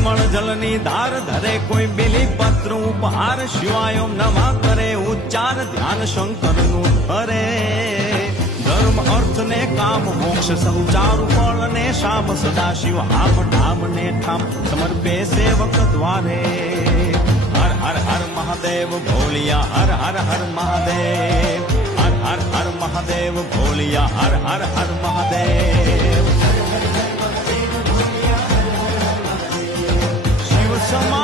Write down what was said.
નિર્મળ જલની ધાર ધરે કોઈ બેલી પત્ર ઉપહાર શિવાય ઓમ નમઃ કરે ઉચ્ચાર ધ્યાન શંકરનું ધરે ધર્મ અર્થ ને કામ મોક્ષ સંચારુ ફળ ને શામ સદા શિવ હામ ઠામ ને ઠામ સમર્પે સેવક દ્વારે હર હર હર મહાદેવ ભોલિયા હર હર હર મહાદેવ હર હર હર મહાદેવ ભોલિયા હર હર હર મહાદેવ શિવ સમા